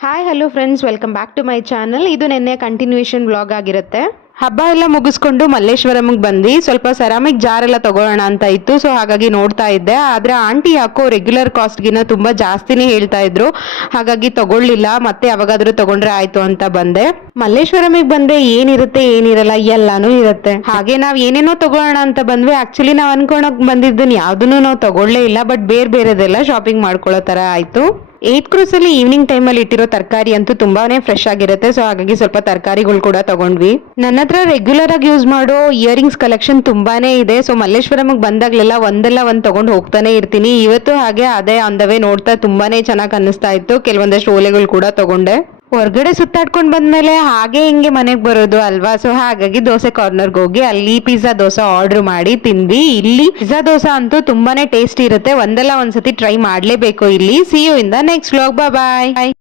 Hi hello friends, welcome back to my channel. ಇದು ನೆನ್ನೆ continuation vlog ಆಗಿರುತ್ತೆ. ಹಬ್ಬ ಎಲ್ಲ ಮುಗಿಸ್ಕೊಂಡು ಮಲ್ಲೇಶ್ವರಂಗೆ ಬಂದು ಸ್ವಲ್ಪ ಸೆರಾಮಿಕ್ ಜಾರ್ ಎಲ್ಲ ತಗೊಳ್ಳೋಣ ಅಂತ ಇತ್ತು. ಸೊ ಹಾಗಾಗಿ ನೋಡ್ತಾ ಇದ್ದೆ. ಆದ್ರೆ ಆಂಟಿ ಯಾಕೋ ರೆಗ್ಯುಲರ್ ಕಾಸ್ಟ್ಗಿನ ತುಂಬಾ ಜಾಸ್ತಿನೇ ಹೇಳ್ತಾ ಇದ್ರು. ಹಾಗಾಗಿ ತಗೊಳ್ಳಿಲ್ಲ. ಮತ್ತೆ ಯಾವಾಗಾದ್ರೂ ತಗೊಂಡ್ರೆ ಆಯ್ತು ಅಂತ ಬಂದೆ. ಮಲ್ಲೇಶ್ವರಂಗೆ ಬಂದ್ರೆ ಏನಿರುತ್ತೆ ಏನಿರಲ್ಲ ಎಲ್ಲಾನು ಇರುತ್ತೆ. ಹಾಗೆ ನಾವ್ ಏನೇನೋ ತಗೊಳ್ಳೋಣ ಅಂತ ಬಂದ್ವಿ. ಆಕ್ಚುಲಿ ನಾವ್ ಅನ್ಕೊಂಡೋಗ್ ಬಂದಿದ್ದನ್ ಯಾವ್ದನ್ನು ನಾವು ತಗೊಳ್ಳೇ ಇಲ್ಲ. ಬಟ್ ಬೇರೆದೆಲ್ಲ ಶಾಪಿಂಗ್ ಮಾಡ್ಕೊಳ್ಳೋ ತರ ಆಯ್ತು. 8 ಕ್ರೂಸ್ ಅಲ್ಲಿ ಈವ್ನಿಂಗ್ ಟೈಮ್ ಅಲ್ಲಿ ಇಟ್ಟಿರೋ ತರಕಾರಿ ಅಂತೂ ತುಂಬಾನೇ ಫ್ರೆಶ್ ಆಗಿರುತ್ತೆ. ಸೊ ಹಾಗಾಗಿ ಸ್ವಲ್ಪ ತರಕಾರಿಗಳು ಕೂಡ ತಗೊಂಡ್ವಿ. ನನ್ನ ಹತ್ರ ರೆಗ್ಯುಲರ್ ಆಗಿ ಯೂಸ್ ಮಾಡೋ ಇಯರಿಂಗ್ಸ್ ಕಲೆಕ್ಷನ್ ತುಂಬಾನೇ ಇದೆ. ಸೊ ಮಲ್ಲೇಶ್ವರಂಗೆ ಬಂದಾಗ್ಲೆಲ್ಲ ಒಂದ್ ತಗೊಂಡ್ ಹೋಗ್ತಾನೆ ಇರ್ತೀನಿ. ಇವತ್ತು ಹಾಗೆ ಅದೇ ಅಂದವೇ ನೋಡ್ತಾ ತುಂಬಾನೇ ಚೆನ್ನಾಗಿ ಅನ್ನಿಸ್ತಾ ಇತ್ತು. ಕೆಲವೊಂದಷ್ಟು ಓಲೆಗಳು ಕೂಡ ತಗೊಂಡೆ. ಹೊರಗಡೆ ಸುತ್ತಾಡ್ಕೊಂಡ್ ಬಂದ್ಮೇಲೆ ಹಾಗೆ ಹಿಂಗೆ ಮನೆಗ್ ಬರೋದು ಅಲ್ವಾ. ಸೊ ಹಾಗಾಗಿ ದೋಸೆ ಕಾರ್ನರ್ಗೆ ಹೋಗಿ ಅಲ್ಲಿ ಪಿಜ್ಜಾ ದೋಸೆ ಆರ್ಡರ್ ಮಾಡಿ ತಿಂದ್ವಿ. ಇಲ್ಲಿ ಪಿಜ್ಜಾ ದೋಸೆ ಅಂತೂ ತುಂಬಾನೇ ಟೇಸ್ಟ್ ಇರುತ್ತೆ. ಒಂದ್ಸತಿ ಟ್ರೈ ಮಾಡ್ಲೇಬೇಕು ಇಲ್ಲಿ. See you in the next vlog. Bye.